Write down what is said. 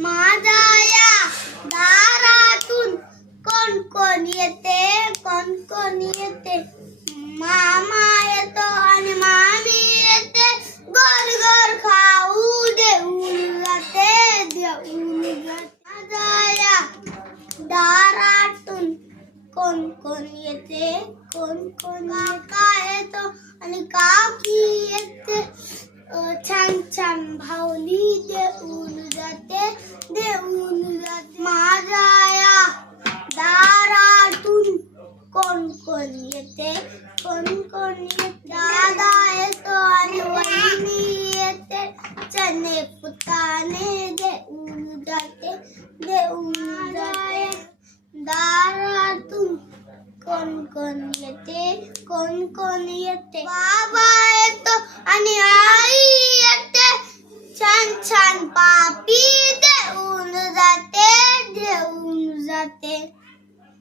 माझ्या या दारातून कोण कोण येते, कोण कोण येते. मामा येतो आणि मामी येते, गोड गोड खाऊ देऊन जाते, देऊन जाते. माझ्या या दारातून कोण कोण येते, कोण कोण. काका येतो आणि काकी येते, छान छान भावली देऊन जाते, देऊन जाते. माझ्या या दारातून कोण कोण येते, कोण कोण येते. दादा येतो आणि वहिनी येते, चणे फुटाणे देऊन जाते, देऊन जाते. दारातून कोण कोण येते, कोण कोण येते. बाबा येतो आणि आई येते, छान छान पापी देऊन जाते, देऊन जाते.